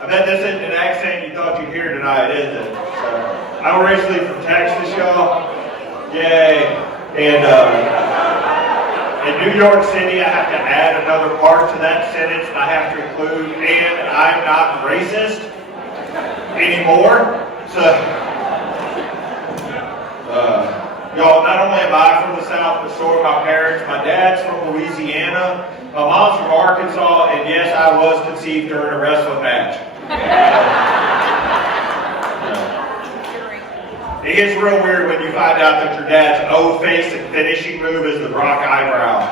I bet this isn't an accent you thought you'd hear tonight, is it? I'm originally from Texas, y'all. Yay. And in New York City, I have to add another part to that sentence, and I have to include, and I'm not racist anymore. So, y'all, not only am I from the South, but so are my parents. My dad's from Louisiana. My mom's from Arkansas, and yes, I was conceived during a wrestling match. It gets real weird when you find out that your dad's face and finishing move is the rock eyebrow.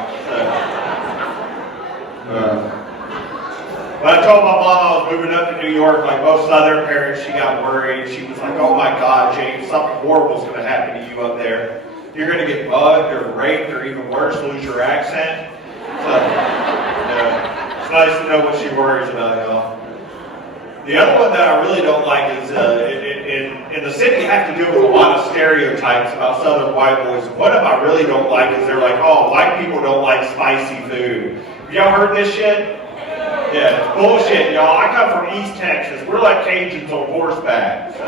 When I told my mom I was moving up to New York, like most Southern parents, she got worried. She was like, oh my God, James, something horrible is going to happen to you up there. You're going to get mugged or raped or even worse, lose your accent. So, it's nice to know what she worries about, y'all. The other one that I really don't like is in the city you have to deal with a lot of stereotypes about Southern white boys. One of them I really don't like is they're like, oh, white people don't like spicy food. Have y'all heard this shit? Yeah, it's bullshit, y'all. I come from East Texas. We're like Cajuns on horseback. So.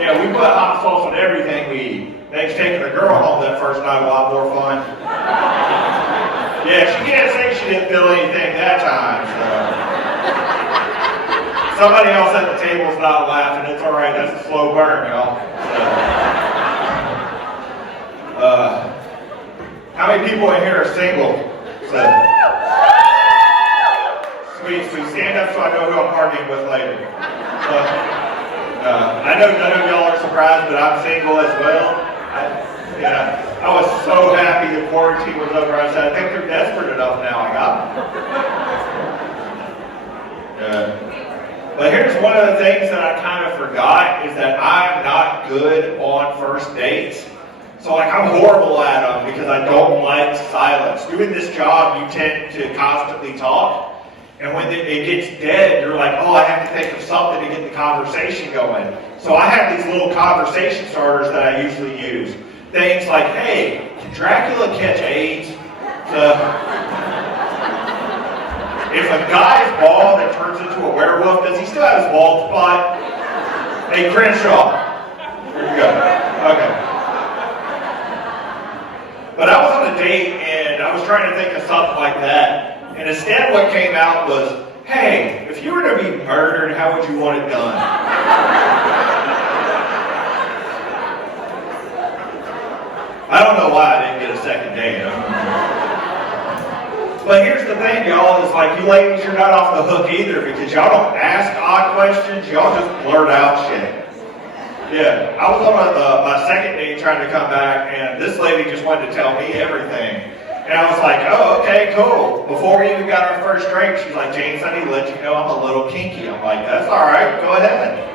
Yeah, we put hot sauce on everything we eat. Makes taking a girl home that first night a lot more fun. Yeah, she can't say she didn't feel anything that time. So. Somebody else at the table's not laughing. It's all right. That's a slow burn, y'all. So. How many people in here are single? So. Sweet. Stand up so I know who I'm partying with later. I know none of y'all are surprised, but I'm single as well. I was so happy the quarantine was over. I said, I think they're desperate enough now. I got them. But here's one of the things that I kind of forgot is that I'm not good on first dates. So like I'm horrible at them because I don't like silence. Doing this job, you tend to constantly talk. And when it gets dead, you're like, oh, I have to think of something to get the conversation going. So I have these little conversation starters that I usually use. Things like, hey, can Dracula catch AIDS? If a guy's bald and turns into a werewolf, does he still have his bald spot? Hey, Crenshaw. Here you go. Okay. But I was on a date and I was trying to think of something like that. And instead what came out was, hey, if you were to be murdered, how would you want it done? I don't know why I didn't get a second date. But here's the thing, y'all, is like you ladies, you're not off the hook either because y'all don't ask odd questions, y'all just blurt out shit. Yeah, I was on my second date trying to come back and this lady just wanted to tell me everything. And I was like, oh, okay, cool. Before we even got our first drink, she's like, James, I need to let you know I'm a little kinky. I'm like, that's all right, go ahead.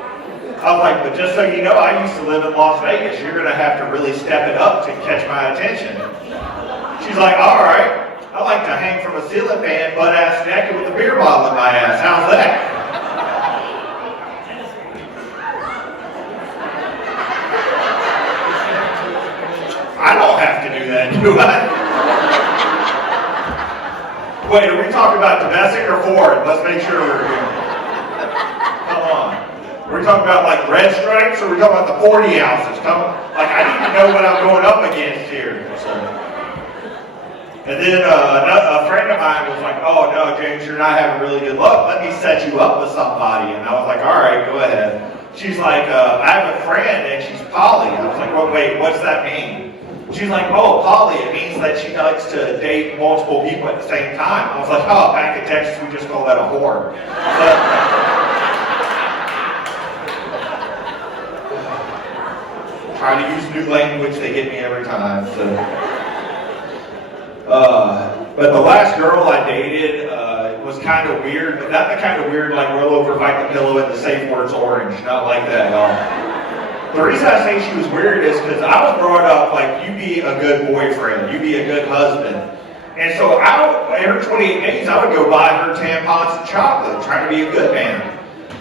I was like, but just so you know, I used to live in Las Vegas. You're going to have to really step it up to catch my attention. She's like, all right. I like to hang from a ceiling fan, butt-ass naked with a beer bottle in my ass. How's that? I don't have to do that, do I? Wait, are we talking about domestic or foreign? Let's make sure we're here. Come on. Are we talking about like red stripes or are we talking about the 40 ounces? Like I need to know what I'm going up against here. So. And then a friend of mine was like, oh no, James, you're not having really good luck. Let me set you up with somebody. And I was like, all right, go ahead. She's like, I have a friend and she's poly. I was like, well, wait, what's that mean? She's like, oh, poly, it means that she likes to date multiple people at the same time. I was like, oh, back in Texas, we just call that a whore. Try to use new language, they get me every time. So. But the last girl I dated was kind of weird, but not the kind of weird like roll over, bite the pillow, and the safe word's orange. Not like that at all. The reason I say she was weird is because I was brought up like, you be a good boyfriend, you be a good husband. And so every 28 days, I would go buy her tampons and chocolate, trying to be a good man.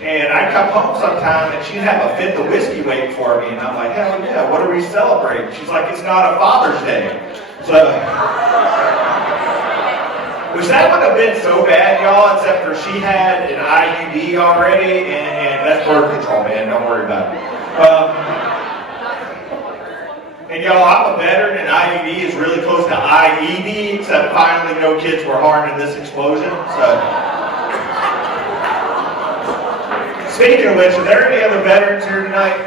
And I'd come home sometime and she'd have a fifth of whiskey waiting for me. And I'm like, hell yeah, what are we celebrating? She's like, it's not a Father's Day. So, Which that wouldn't have been so bad, y'all, except for she had an IUD already, and that's birth control, man. Don't worry about it. And y'all, I'm a veteran, and IUD is really close to IED, except finally no kids were harmed in this explosion. So, speaking of which, are there any other veterans here tonight?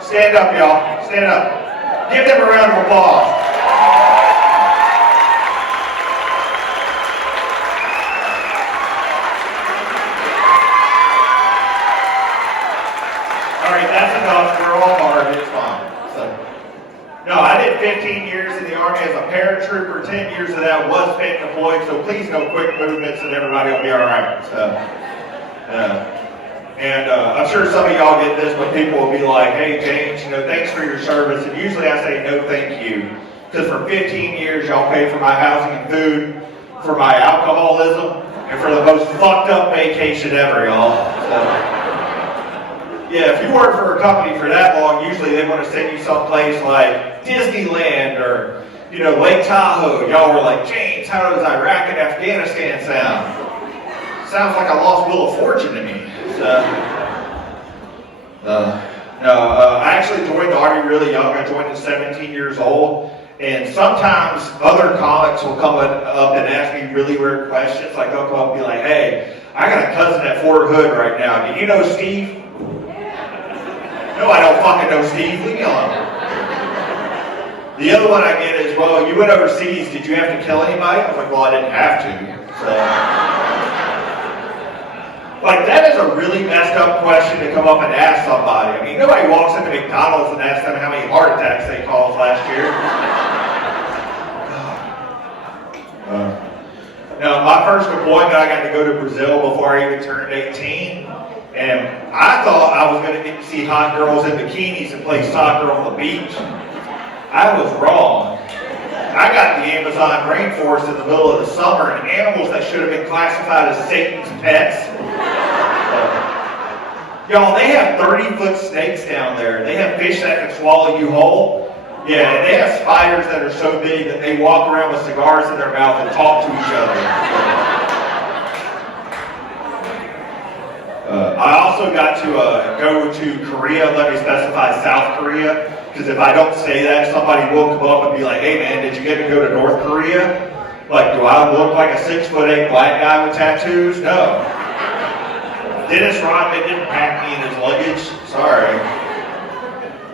Stand up, y'all. Stand up. Give them a round of applause. All right, that's enough. We're all hard. It's fine. So, no, I did 15 years in the Army as a paratrooper. 10 years of that was spent deployed, so please no quick movements and everybody will be all right. So, I'm sure some of y'all get this, but people will be like, hey, James, thanks for your service. And usually I say, no, thank you. Because for 15 years, y'all paid for my housing and food, for my alcoholism, and for the most fucked up vacation ever, y'all. So, yeah, if you work for a company for that long, usually they want to send you someplace like Disneyland or, Lake Tahoe. Y'all were like, James, how does Iraq and Afghanistan sound? Sounds like a lost Wheel of Fortune to me. I actually joined the Army really young. I joined at 17 years old. And sometimes other comics will come up and ask me really weird questions. Like they'll come up and be like, hey, I got a cousin at Fort Hood right now. Do you know Steve? No, I don't fucking know Steve. Leave me alone. The other one I get is, well, you went overseas. Did you have to kill anybody? I was like, well, I didn't have to. So, that is a really messed up question to come up and ask somebody. I mean, nobody walks into McDonald's and asks them how many heart attacks they caused last year. Now, my first deployment, I got to go to Brazil before I even turned 18. And I thought I was going to get to see hot girls in bikinis and play soccer on the beach. I was wrong. I got in the Amazon rainforest in the middle of the summer, and animals that should have been classified as Satan's pets. Y'all, they have 30-foot snakes down there. They have fish that can swallow you whole. Yeah, and they have spiders that are so big that they walk around with cigars in their mouth and talk to each other. I also got to go to Korea, let me specify South Korea, because if I don't say that, somebody will come up and be like, hey man, did you get to go to North Korea? Like, do I look like a 6'8" black guy with tattoos? No. Dennis Rodman didn't pack me in his luggage, sorry.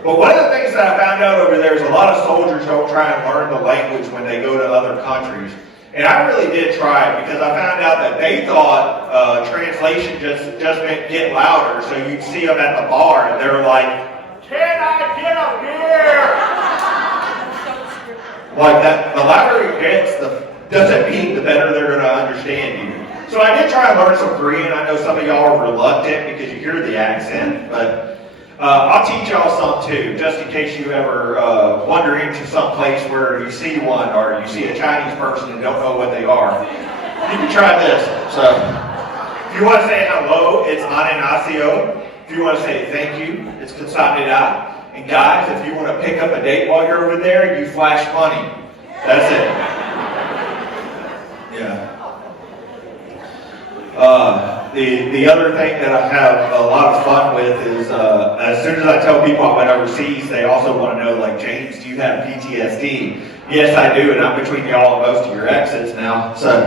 But one of the things that I found out over there is a lot of soldiers don't try and learn the language when they go to other countries. And I really did try it because I found out that they thought translation just meant get louder. So you'd see them at the bar and they're like, can I get a beer? Like that, the louder it gets, doesn't mean the better they're going to understand you. So I did try and learn some Korean. I know some of y'all are reluctant because you hear the accent, but I'll teach y'all some too, just in case you ever wander into some place where you see one or you see a Chinese person and don't know what they are. You can try this. So, if you want to say hello, it's annyeonghaseyo. If you want to say thank you, it's 감사합니다. And guys, if you want to pick up a date while you're over there, you flash money. That's it. Yeah. The other thing that I have a lot of fun with is as soon as I tell people I went overseas, they also want to know, like, James, do you have PTSD? Yes, I do, and I'm between y'all and most of your exes now. So,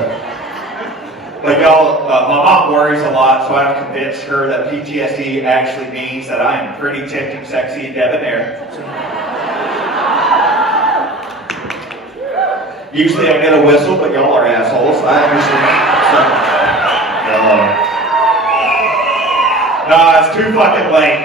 but y'all, my mom worries a lot, so I've convinced her that PTSD actually means that I am pretty tempting, sexy, and debonair. Usually I get a whistle, but y'all are assholes. I understand. So, no, it's too fucking late.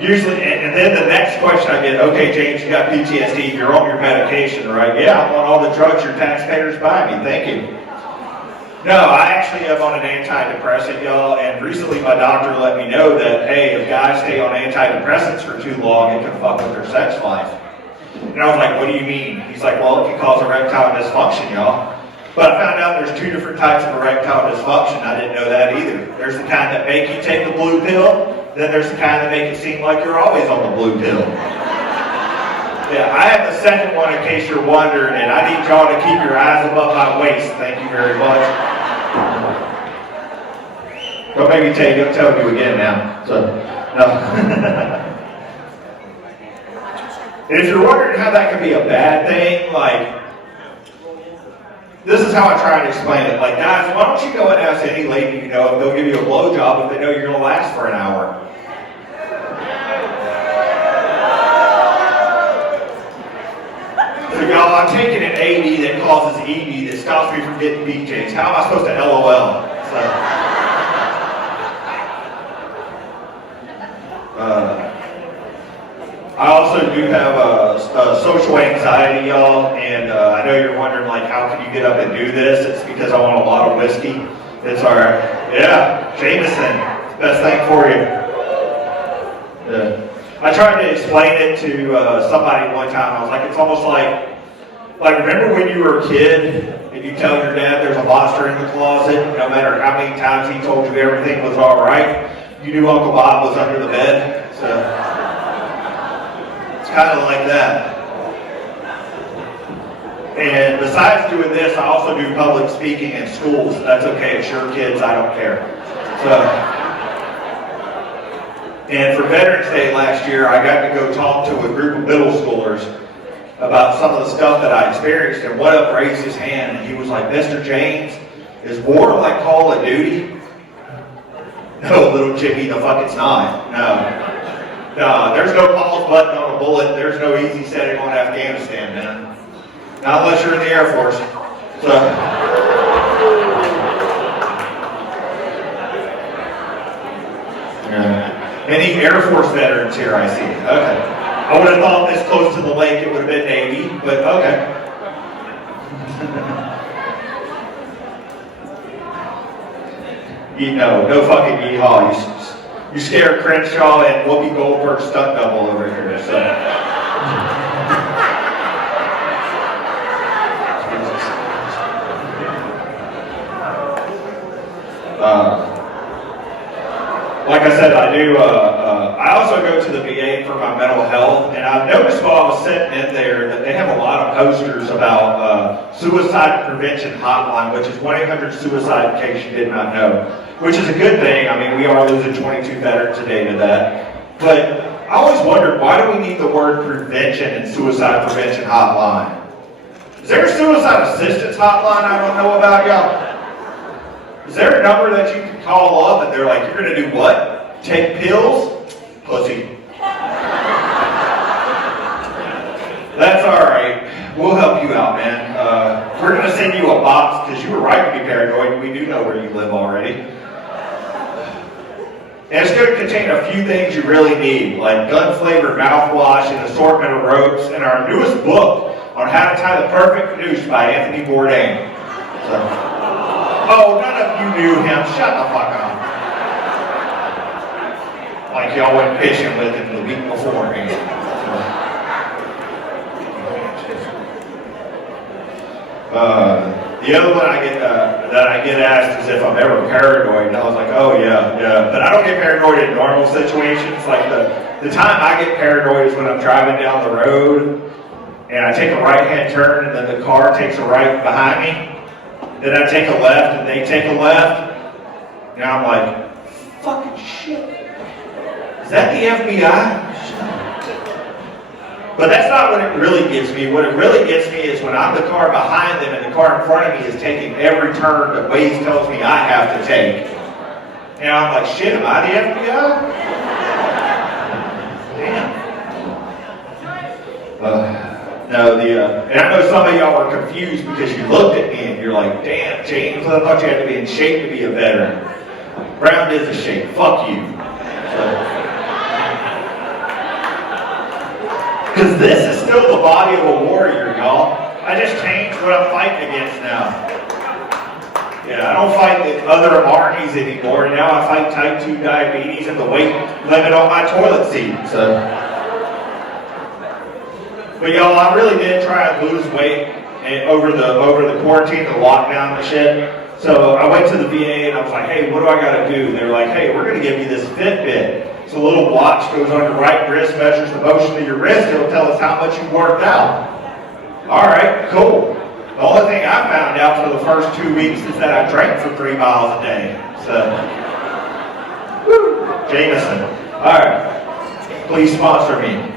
Usually, and then the next question I get, okay, James, you got PTSD, you're on your medication, right? Yeah, I'm on all the drugs your taxpayers buy me, thank you. No, I actually am on an antidepressant, y'all, and recently my doctor let me know that, hey, if guys stay on antidepressants for too long, it can fuck with their sex life. And I was like, what do you mean? He's like, well, it can cause erectile dysfunction, y'all. But I found out there's two different types of erectile dysfunction. I didn't know that either. There's the kind that make you take the blue pill, then there's the kind that make it seem like you're always on the blue pill. Yeah, I have the second one in case you're wondering, and I need y'all to keep your eyes above my waist. Thank you very much. Don't make me tell you again now. So, no. And if you're wondering how that could be a bad thing, like, this is how I try to explain it. Like, guys, why don't you go and ask any lady you know if they'll give you a blowjob if they know you're going to last for an hour? So, y'all, I'm taking an AD that causes ED that stops me from getting BJs. How am I supposed to LOL? I also do have social anxiety, y'all, and I know you're wondering, like, how can you get up and do this? It's because I want a lot of whiskey. It's all right. Yeah, Jameson, best thing for you. Yeah. I tried to explain it to somebody one time. I was like, it's almost like remember when you were a kid and you tell your dad there's a monster in the closet, no matter how many times he told you everything was all right, you knew Uncle Bob was under the bed. So it's kind of like that. And besides doing this, I also do public speaking in schools. That's okay. It's your kids. I don't care. So. And for Veterans Day last year, I got to go talk to a group of middle schoolers about some of the stuff that I experienced, and one of them raised his hand, and he was like, Mr. James, is war like Call of Duty? No, little Jimmy, the fuck it's not. No, there's no pause button on a bullet. There's no easy setting on Afghanistan, man. Not unless you're in the Air Force. So. Any Air Force veterans here, I see. Okay. I would have thought this close to the lake it would have been Navy, but okay. No fucking yeehaw. You scare Crenshaw and Whoopi Goldberg stunt double over here. So. Like I said, I do. I also go to the VA for my mental health, and I've noticed while I was sitting in there that they have a lot of posters about suicide prevention hotline, which is 1-800-SUICIDE in case you did not know, which is a good thing. I mean, we are losing 22 veterans a day to that. But I always wondered, why do we need the word prevention and suicide prevention hotline? Is there a suicide assistance hotline I don't know about, y'all? Is there a number that you can call up and they're like, you're going to do what? Take pills? Pussy. That's all right. We'll help you out, man. We're going to send you a box because you were right to be paranoid. We do know where you live already. And it's going to contain a few things you really need, like gun-flavored mouthwash, an assortment of ropes, and our newest book on how to tie the perfect noose by Anthony Bourdain. So. Oh, none of you knew him. Shut the fuck up. Like y'all went fishing with him the week before me. The other one that I get asked is if I'm ever paranoid, and I was like, oh yeah. But I don't get paranoid in normal situations. Like the time I get paranoid is when I'm driving down the road and I take a right-hand turn and then the car takes a right behind me. Then I take a left and they take a left. And I'm like, fucking shit. Is that the FBI? But that's not what it really gets me. What it really gets me is when I'm the car behind them and the car in front of me is taking every turn that Waze tells me I have to take. And I'm like, shit, am I the FBI? Damn. No, and I know some of y'all are confused because you looked at me and you're like, damn, James, I thought you had to be in shape to be a veteran. Brown is a shape. Fuck you. Because this is still the body of a warrior, y'all. I just changed what I'm fighting against now. Yeah, I don't fight the other armies anymore. Now I fight type 2 diabetes and the weight limit on my toilet seat. So. But y'all, I really did try and lose weight over the quarantine, the lockdown and shit. So I went to the VA and I was like, hey, what do I got to do? They're like, hey, we're going to give you this Fitbit. It's a little watch, goes on your right wrist, measures the motion of your wrist. It'll tell us how much you worked out. All right, cool. The only thing I found out for the first 2 weeks is that I drank for 3 miles a day. So, woo, Jameson. All right, please sponsor me.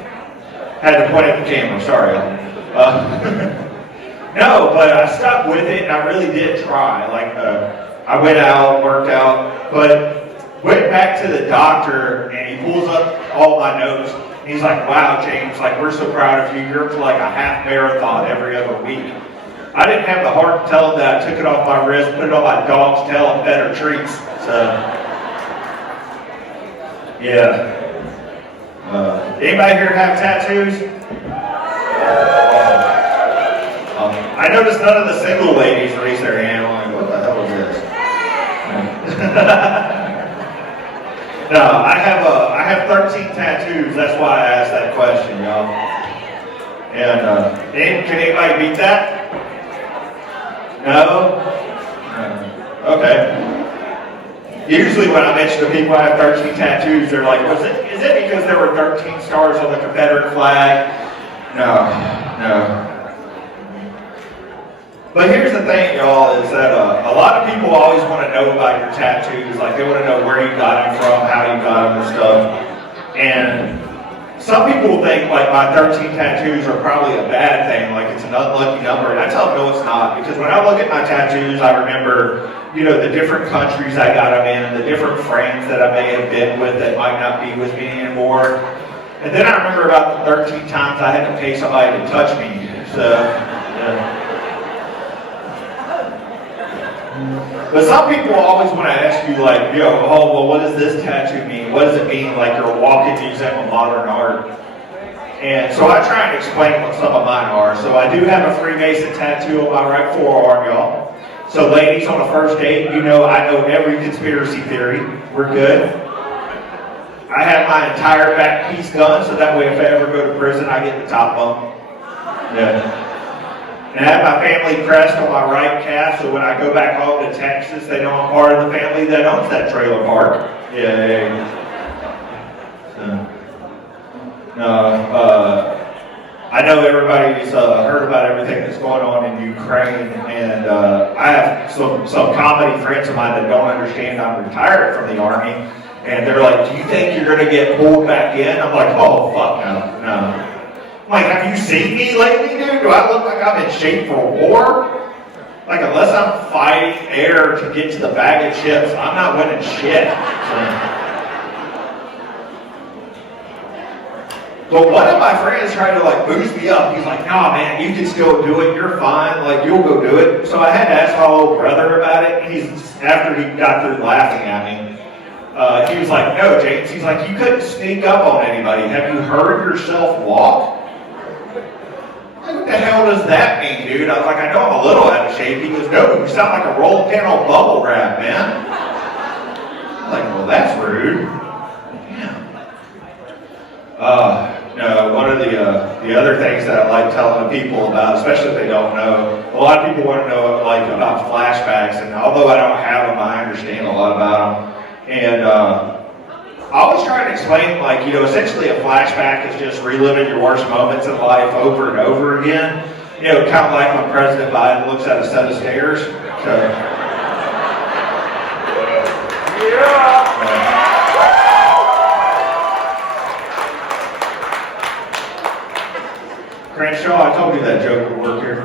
Had to point at the camera, sorry. No, but I stuck with it and I really did try. Like, I went out, worked out, but went back to the doctor and he pulls up all my notes. And he's like, wow, James, like, we're so proud of you. You're up to like a half marathon every other week. I didn't have the heart to tell him that I took it off my wrist, put it on my dog's tail, and fed her treats. So, yeah. Anybody here have tattoos? I noticed none of the single ladies raised their hand. I'm like, what the hell is this? No, I have 13 tattoos. That's why I asked that question, y'all. And can anybody beat that? No? Okay. Usually when I mention to people I have 13 tattoos, they're like, is it because there were 13 stars on the Confederate flag? No. But here's the thing, y'all, is that a lot of people always want to know about your tattoos. Like, they want to know where you got them from, how you got them and stuff. And some people think, like, my 13 tattoos are probably a bad thing, like it's an unlucky number. And I tell them, no, it's not. Because when I look at my tattoos, I remember, the different countries I got them in, the different friends that I may have been with that might not be with me anymore. And then I remember about the 13 times I had to pay somebody to touch me. So, yeah. But some people always want to ask you, like, what does this tattoo mean? What does it mean, like, you're a walking museum of modern art? And so I try and explain what some of mine are. So I do have a Freemason tattoo on my right forearm, y'all. So ladies, on a first date, I know every conspiracy theory. We're good. I have my entire back piece done, so that way if I ever go to prison, I get the top bump. Yeah. And I have my family crest on my right calf, so when I go back home to Texas, they know I'm part of the family that owns that trailer park. Yeah. I know everybody's heard about everything that's going on in Ukraine, and I have some comedy friends of mine that don't understand I'm retired from the Army, and they're like, do you think you're going to get pulled back in? I'm like, oh, fuck no. Like, have you seen me lately, dude? Do I look like I'm in shape for a war? Like, unless I'm fighting air to get to the bag of chips, I'm not winning shit. But one of my friends tried to, like, boost me up. He's like, nah, man, you can still do it. You're fine. Like, you'll go do it. So I had to ask my little brother about it. After he got through laughing at me, he was like, no, James. He's like, you couldn't sneak up on anybody. Have you heard yourself walk? What the hell does that mean, dude? I was like, I know I'm a little out of shape. He goes, no, you sound like a roll panel bubble wrap, man. I'm like, well, that's rude. Damn. One of the other things that I like telling people about, especially if they don't know, a lot of people want to know, like, about flashbacks, and although I don't have them, I understand a lot about them. And I always try to explain, like, essentially a flashback is just reliving your worst moments in life over and over again. Kind of like when President Biden looks at a set of stairs. Crenshaw, I told you that joke would work here.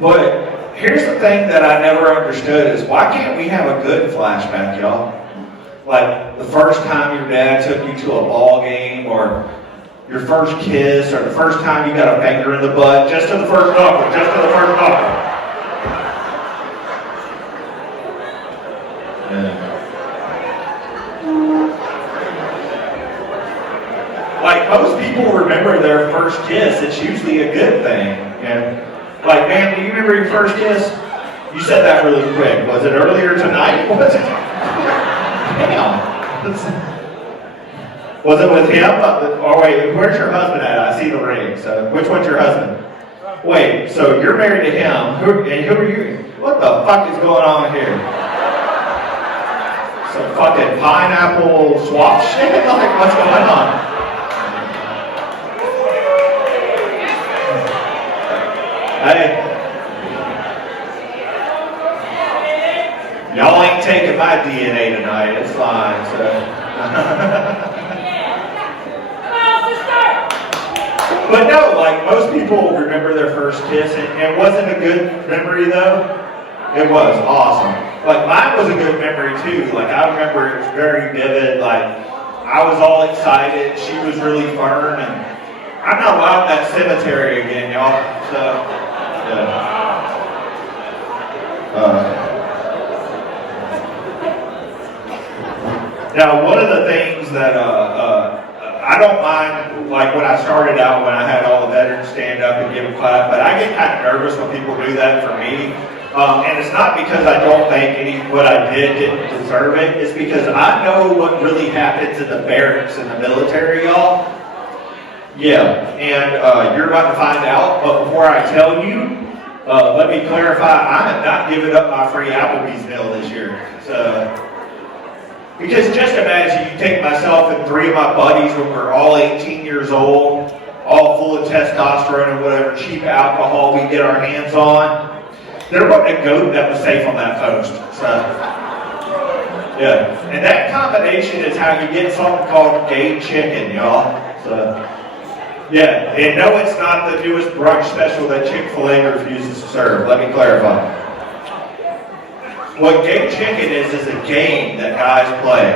But here's the thing that I never understood is, why can't we have a good flashback, y'all? Like the first time your dad took you to a ball game, or your first kiss, or the first time you got a finger in the butt, just to the first knuckle. Yeah. Like, most people remember their first kiss. It's usually a good thing. And like, man, do you remember your first kiss? You said that really quick. Was it earlier tonight? Was it? Damn. Was it with him? Oh wait, where's your husband at? great. So, which one's your husband? Wait, so you're married to him. Who are you? What the fuck is going on here? Some fucking pineapple swap shit? Like, what's going on? Hey. Y'all ain't taking my DNA tonight. It's fine. So. But no, like most people remember their first kiss, and it wasn't a good memory though. It was awesome. Like mine was a good memory too. Like I remember it was very vivid. Like I was all excited. She was really firm, and I'm not allowed in that cemetery again, y'all. So, yeah. Now, one of the things that I don't mind, like when I started out, when I had all the veterans stand up and give a clap, but I get kind of nervous when people do that for me. And it's not because I don't think what I did didn't deserve it. It's because I know what really happens in the barracks in the military, y'all. Yeah, and you're about to find out, but before I tell you, let me clarify, I am not giving up my free Applebee's meal this year. So. Because just imagine you take myself and three of my buddies when we're all 18 years old, all full of testosterone and whatever cheap alcohol we get our hands on. There wasn't a goat that was safe on that post. So, yeah. And that combination is how you get something called gay chicken, y'all. So, yeah. And no, it's not the newest brunch special that Chick-fil-A refuses to serve. Let me clarify. What gay chicken is a game that guys play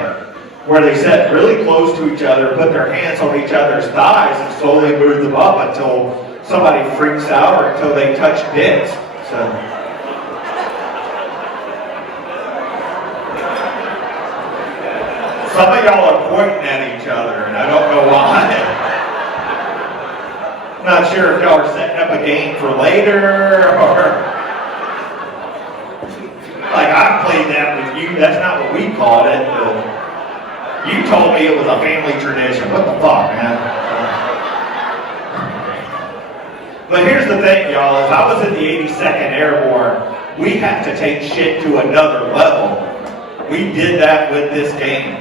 where they sit really close to each other, put their hands on each other's thighs, and slowly move them up until somebody freaks out or until they touch dicks. So, some of y'all are pointing at each other, and I don't know why. I'm not sure if y'all are setting up a game for later or... Like, I played that with you. That's not what we called it. You told me it was a family tradition. What the fuck, man? But here's the thing, y'all. If I was in the 82nd Airborne, we have to take shit to another level. We did that with this game.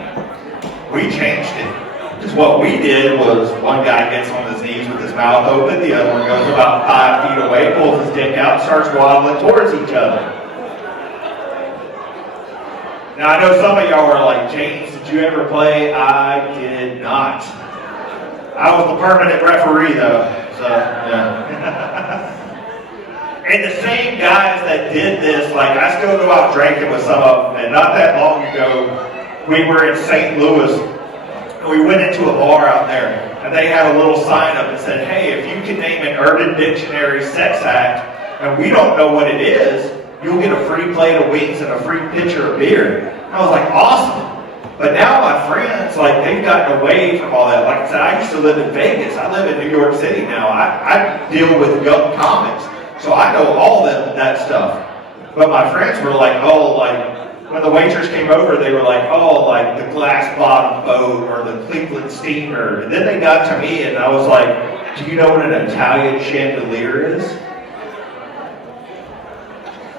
We changed it. Because what we did was one guy gets on his knees with his mouth open, the other one goes about 5 feet away, pulls his dick out, starts waddling towards each other. Now, I know some of y'all are like, James, did you ever play? I did not. I was the permanent referee, though. So, yeah. And the same guys that did this, like, I still go out drinking with some of them. And not that long ago, we were in St. Louis. And we went into a bar out there. And they had a little sign up that said, hey, if you can name an Urban Dictionary sex act, and we don't know what it is, you'll get a free plate of wings and a free pitcher of beer. I was like, awesome. But now my friends, like, they've gotten away from all that. Like I said, I used to live in Vegas. I live in New York City now. I deal with young comics. So I know all that stuff. But my friends were like, oh, like, when the waitress came over, they were like, oh, like the glass bottom boat or the Cleveland steamer. And then they got to me and I was like, do you know what an Italian chandelier is?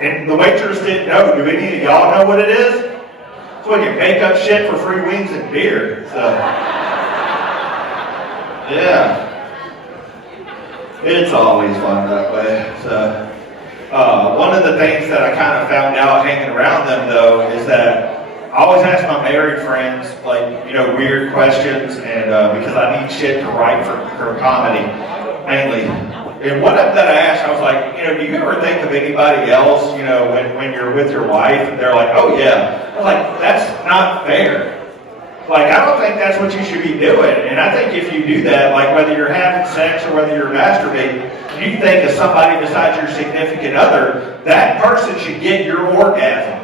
And the waitress didn't know. Do any of y'all know what it is? It's when you make up shit for free wings and beer. So, yeah. It's always fun that way. So, one of the things that I kind of found out hanging around them, though, is that I always ask my married friends, like, you know, weird questions, and because I need shit to write for comedy, mainly. And one of them that I asked, I was like, you know, do you ever think of anybody else, you know, when you're with your wife? And they're like, oh, yeah. I was like, that's not fair. Like, I don't think that's what you should be doing. And I think if you do that, like whether you're having sex or whether you're masturbating, you think of somebody besides your significant other, that person should get your orgasm.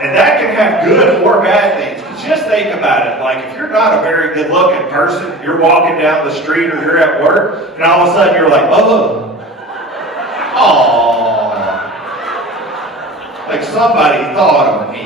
And that can have good or bad things. But just think about it. Like, if you're not a very good-looking person, you're walking down the street or you're at work, and all of a sudden you're like, oh, like somebody thought of me.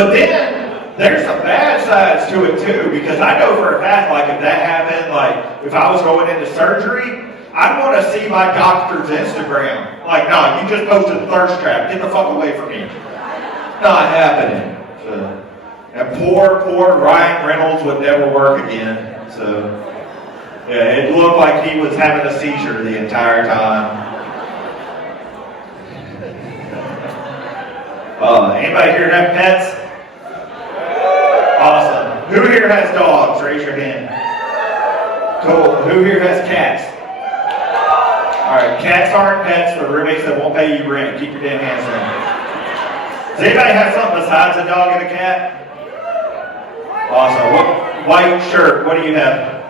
But then, there's some bad sides to it too, because I know for a fact, like if that happened, like if I was going into surgery, I'd want to see my doctor's Instagram. Like, no, you just posted a thirst trap. Get the fuck away from me. Not happening. So, and poor Ryan Reynolds would never work again. So, yeah, it looked like he was having a seizure the entire time. Anybody here have pets? Awesome. Who here has dogs? Raise your hand. Cool. Who here has cats? Alright, cats aren't pets, they're roommates that won't pay you rent. Keep your damn hands down. Does anybody have something besides a dog and a cat? Awesome. White shirt, what do you have?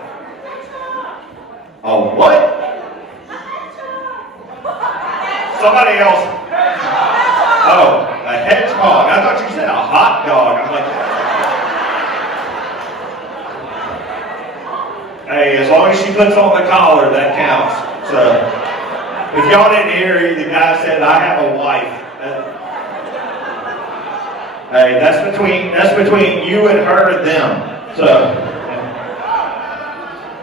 Oh, what? Somebody else. Oh, a hedgehog. I thought you said a hot dog. I'm like, hey, as long as she puts on the collar, that counts. So, if y'all didn't hear, the guy said, I have a wife. Hey, that's between you and her and them. So,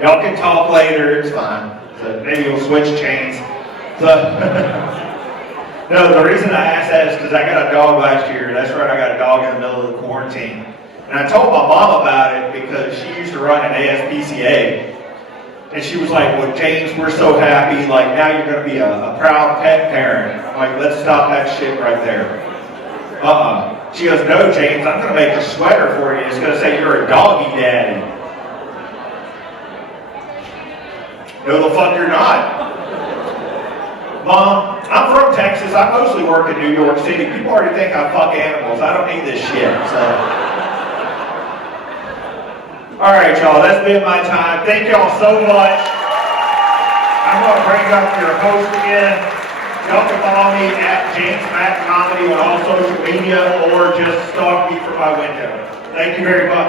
y'all can talk later, it's fine. So maybe we'll switch chains. So, no, the reason I asked that is because I got a dog last year. That's right, I got a dog in the middle of the quarantine. And I told my mom about it because she used to run an ASPCA. And she was like, well, James, we're so happy. Like, now you're going to be a proud pet parent. I'm like, let's stop that shit right there. She goes, no, James, I'm going to make a sweater for you. It's going to say you're a doggy daddy. No, the fuck you're not. Mom, I'm from Texas. I mostly work in New York City. People already think I fuck animals. I don't need this shit. So. All right, y'all, that's been my time. Thank y'all so much. I'm going to bring up your host again. Y'all can follow me at James Matt Comedy on all social media or just stalk me from my window. Thank you very much.